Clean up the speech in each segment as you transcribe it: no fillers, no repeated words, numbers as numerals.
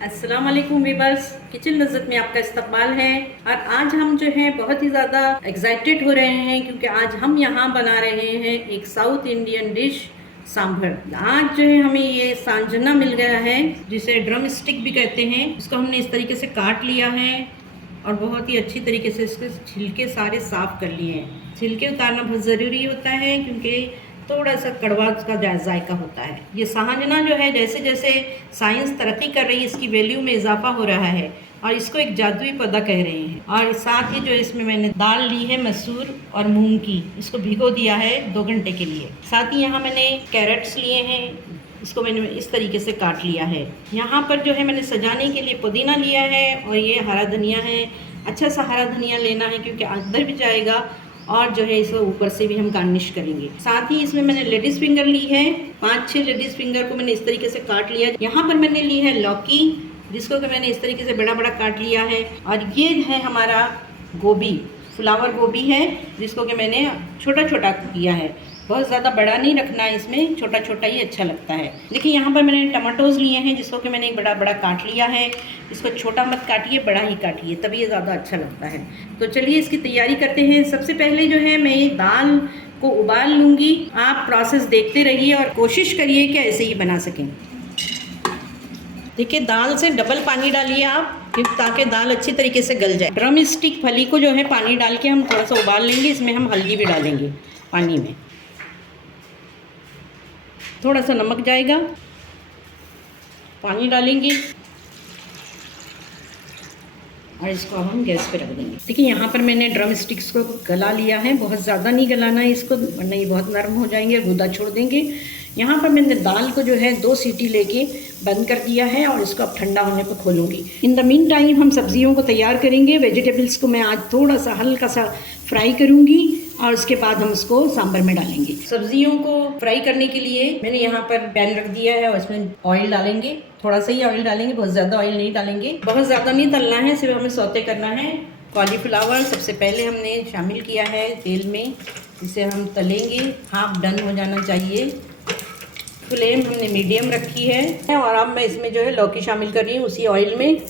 अस्सलाम वालेकुम viewers, kitchen लज़्ज़त में आपका इस्तकबाल है। और आज हम जो है बहुत ही ज़्यादा एक्साइटेड हो रहे हैं क्योंकि आज हम यहाँ बना रहे हैं एक साउथ इंडियन डिश सांभर। आज जो है हमें ये सांजना मिल गया है जिसे ड्रम स्टिक भी कहते हैं। इसको हमने इस तरीके से काट लिया है और बहुत ही अच्छी तरीके से इसके छिलके सारे साफ़ कर लिए हैं। छिलके उतारना बहुत ज़रूरी होता है क्योंकि थोड़ा सा कड़वा का जायका होता है। ये सांजना जो है जैसे जैसे साइंस तरक्की कर रही है इसकी वैल्यू में इजाफा हो रहा है और इसको एक जादुई पौधा कह रहे हैं। और साथ ही जो इसमें मैंने दाल ली है मसूर और मूंग की, इसको भिगो दिया है 2 घंटे के लिए। साथ ही यहाँ मैंने कैरेट्स लिए हैं, इसको मैंने इस तरीके से काट लिया है। यहाँ पर जो है मैंने सजाने के लिए पुदीना लिया है और ये हरा धनिया है। अच्छा सा हरा धनिया लेना है क्योंकि अंदर भी जाएगा और जो है इसको ऊपर से भी हम गार्निश करेंगे। साथ ही इसमें मैंने लेडीज़ फिंगर ली है, 5-6 लेडीज़ फिंगर को मैंने इस तरीके से काट लिया। यहाँ पर मैंने ली है लौकी, जिसको कि मैंने इस तरीके से बड़ा बड़ा काट लिया है। और ये है हमारा गोभी, फ्लावर गोभी है, जिसको कि मैंने छोटा छोटा किया है। बहुत ज़्यादा बड़ा नहीं रखना है, इसमें छोटा छोटा ही अच्छा लगता है। देखिए यहाँ पर मैंने टमाटोज़ लिए हैं, जिसको कि मैंने एक बड़ा बड़ा काट लिया है। इसको छोटा मत काटिए, बड़ा ही काटिए, तभी ये ज़्यादा अच्छा लगता है। तो चलिए इसकी तैयारी करते हैं। सबसे पहले जो है मैं ये दाल को उबाल लूँगी। आप प्रोसेस देखते रहिए और कोशिश करिए कि ऐसे ही बना सकें। देखिए दाल से डबल पानी डालिए आप, ताकि दाल अच्छी तरीके से गल जाए। ड्रम स्टिक फली को जो है पानी डाल के हम थोड़ा सा उबाल लेंगे। इसमें हम हल्दी भी डालेंगे पानी में, थोड़ा सा नमक जाएगा, पानी डालेंगे और इसको अब हम गैस पे रख देंगे। देखिए यहाँ पर मैंने ड्रम स्टिक्स को गला लिया है। बहुत ज़्यादा नहीं गलाना है इसको, वरना ये बहुत नरम हो जाएंगे, गूदा छोड़ देंगे। यहाँ पर मैंने दाल को जो है 2 सीटी लेके बंद कर दिया है और इसको अब ठंडा होने पर खोलूँगी। इन द मीन टाइम हम सब्जियों को तैयार करेंगे। वेजिटेबल्स को मैं आज थोड़ा सा हल्का सा फ्राई करूँगी और उसके बाद हम उसको सांभर में डालेंगे। सब्जियों को फ्राई करने के लिए मैंने यहाँ पर पैन रख दिया है और इसमें ऑयल डालेंगे। थोड़ा सा ही ऑयल डालेंगे, बहुत ज़्यादा ऑयल नहीं डालेंगे। बहुत ज़्यादा नहीं तलना है, सिर्फ हमें सौते करना है। कॉलीफ्लावर सबसे पहले हमने शामिल किया है तेल में, इसे हम तलेंगे। हाफ डन हो जाना चाहिए। फ्लेम हमने मीडियम रखी है और अब मैं इसमें जो है लौकी शामिल कर रही हूँ उसी ऑयल में।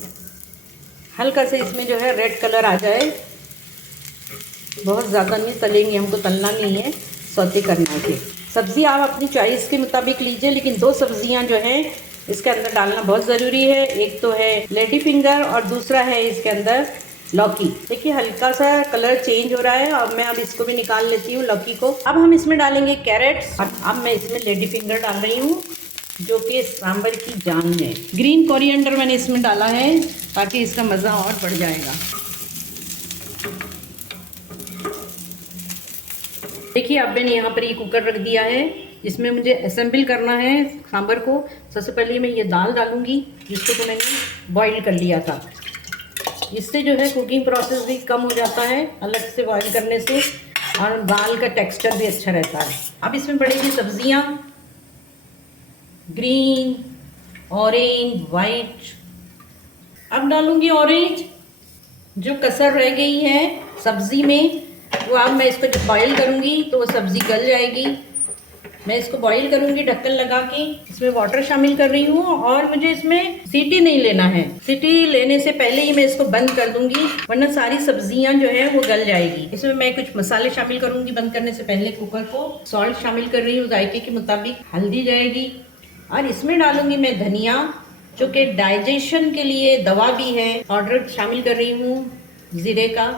हल्का से इसमें जो है रेड कलर आ जाए, बहुत ज़्यादा नहीं तलेंगे, हमको तलना नहीं है, सौते करना है। सब्ज़ी आप अपनी चॉइस के मुताबिक लीजिए, लेकिन 2 सब्ज़ियाँ जो हैं इसके अंदर डालना बहुत ज़रूरी है। एक तो है लेडी फिंगर और दूसरा है इसके अंदर लौकी। देखिए हल्का सा कलर चेंज हो रहा है और मैं अब इसको भी निकाल लेती हूँ लौकी को। अब हम इसमें डालेंगे कैरेट्स और अब मैं इसमें लेडी फिंगर डाल रही हूँ, जो कि सांभर की जान है। ग्रीन कोरिएंडर मैंने इसमें डाला है ताकि इसका मज़ा और बढ़ जाएगा। देखिए अब मैंने यहाँ पर ये कुकर रख दिया है, इसमें मुझे असेंबल करना है सांभर को। सबसे पहले मैं ये दाल डालूँगी, जिसको तो मैंने बॉईल कर लिया था। इससे जो है कुकिंग प्रोसेस भी कम हो जाता है अलग से बॉईल करने से, और दाल का टेक्सचर भी अच्छा रहता है। अब इसमें पड़ेगी सब्जियाँ, ग्रीन, ऑरेंज, वाइट। अब डालूँगी ऑरेंज। जो कसर रह गई है सब्ज़ी में वो अब मैं इसको जब बॉईल करूँगी तो वो सब्ज़ी गल जाएगी। मैं इसको बॉईल करूँगी ढक्कन लगा के। इसमें वाटर शामिल कर रही हूँ और मुझे इसमें सीटी नहीं लेना है। सीटी लेने से पहले ही मैं इसको बंद कर दूँगी, वरना सारी सब्जियाँ जो है वो गल जाएगी। इसमें मैं कुछ मसाले शामिल करूँगी बंद करने से पहले कुकर को। सॉल्ट शामिल कर रही हूँ जायके के मुताबिक, हल्दी जाएगी और इसमें डालूँगी मैं धनिया, जो कि डाइजेशन के लिए दवा भी है। पाउडर शामिल कर रही हूँ ज़ीरे का,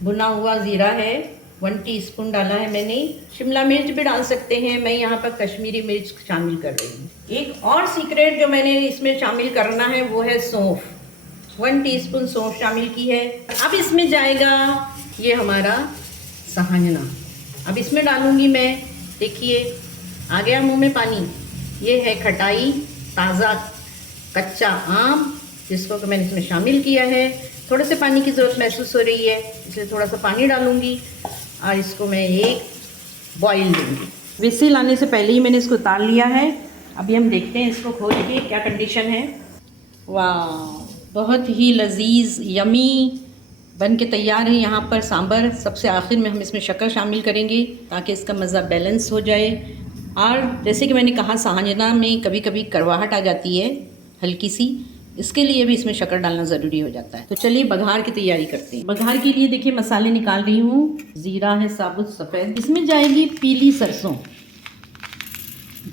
भुना हुआ ज़ीरा है, 1 टीस्पून डाला है मैंने। शिमला मिर्च भी डाल सकते हैं, मैं यहाँ पर कश्मीरी मिर्च शामिल कर रही हूँ। एक और सीक्रेट जो मैंने इसमें शामिल करना है वो है सौंफ, 1 टीस्पून सौंफ शामिल की है। अब इसमें जाएगा ये हमारा सांजना। अब इसमें डालूँगी मैं, देखिए आ गया मुँह में पानी। ये है खटाई, ताज़ा कच्चा आम, जिसको कि मैंने इसमें शामिल किया है। थोड़े से पानी की ज़रूरत महसूस हो रही है, इसलिए थोड़ा सा पानी डालूँगी और इसको मैं एक बॉईल दूँगी। विसिल आने से पहले ही मैंने इसको उतार लिया है। अभी हम देखते हैं इसको खोल के क्या कंडीशन है। वाह, बहुत ही लजीज यमी बन के तैयार है। यहाँ पर सांभर सबसे आखिर में हम इसमें शक्कर शामिल करेंगे ताकि इसका मज़ा बैलेंस हो जाए। और जैसे कि मैंने कहा सांजना में कभी कभी कड़वाहट आ जाती है, हल्की सी, इसके लिए भी इसमें शक्कर डालना ज़रूरी हो जाता है। तो चलिए बघार की तैयारी करते हैं। बघार के लिए देखिए मसाले निकाल रही हूँ। ज़ीरा है साबुत सफ़ेद, इसमें जाएगी पीली सरसों,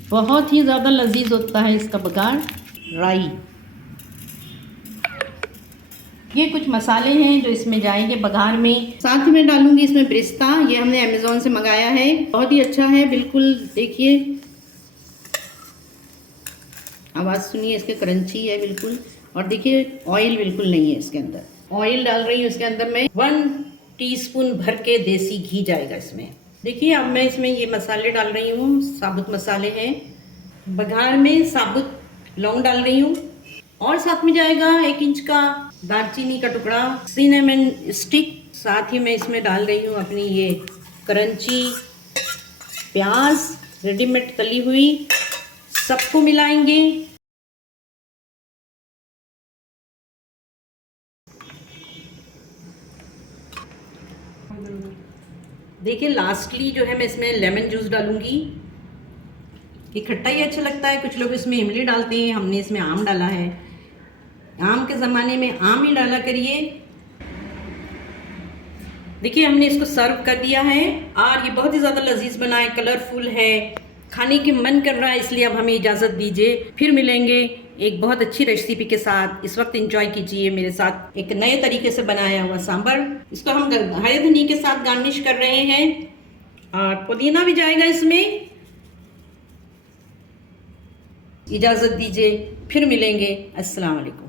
बहुत ही ज़्यादा लजीज होता है इसका बघार। राई, ये कुछ मसाले हैं जो इसमें जाएंगे बघार में। साथ ही मैं डालूंगी इसमें ब्रिस्ता, ये हमने अमेज़ॉन से मंगाया है, बहुत ही अच्छा है। बिल्कुल देखिए, आवाज़ सुनिए, इसके क्रंची है बिल्कुल। और देखिए ऑयल बिल्कुल नहीं है इसके अंदर। ऑयल डाल रही हूँ इसके अंदर मैं। 1 टीस्पून भर के देसी घी जाएगा इसमें। देखिए अब मैं इसमें ये मसाले डाल रही हूँ, साबुत मसाले हैं। बघार में साबुत लौंग डाल रही हूँ, और साथ में जाएगा 1 इंच का दालचीनी का टुकड़ा, सिनेमन स्टिक। साथ ही मैं इसमें डाल रही हूँ अपनी ये क्रंची प्याज, रेडीमेड तली हुई। सबको मिलाएंगे। देखिए लास्टली जो है मैं इसमें लेमन जूस डालूंगी, कि खट्टा ही अच्छा लगता है। कुछ लोग इसमें इमली डालते हैं, हमने इसमें आम डाला है। आम के ज़माने में आम ही डाला करिए। देखिए हमने इसको सर्व कर दिया है, और ये बहुत ही ज़्यादा लजीज बना है, कलरफुल है, खाने की मन कर रहा है। इसलिए अब हमें इजाज़त दीजिए, फिर मिलेंगे एक बहुत अच्छी रेसिपी के साथ। इस वक्त एंजॉय कीजिए मेरे साथ एक नए तरीके से बनाया हुआ सांभर। इसको हम हरे धनिया के साथ गार्निश कर रहे हैं, और पुदीना भी जाएगा इसमें। इजाज़त दीजिए, फिर मिलेंगे। अस्सलाम वालेकुम।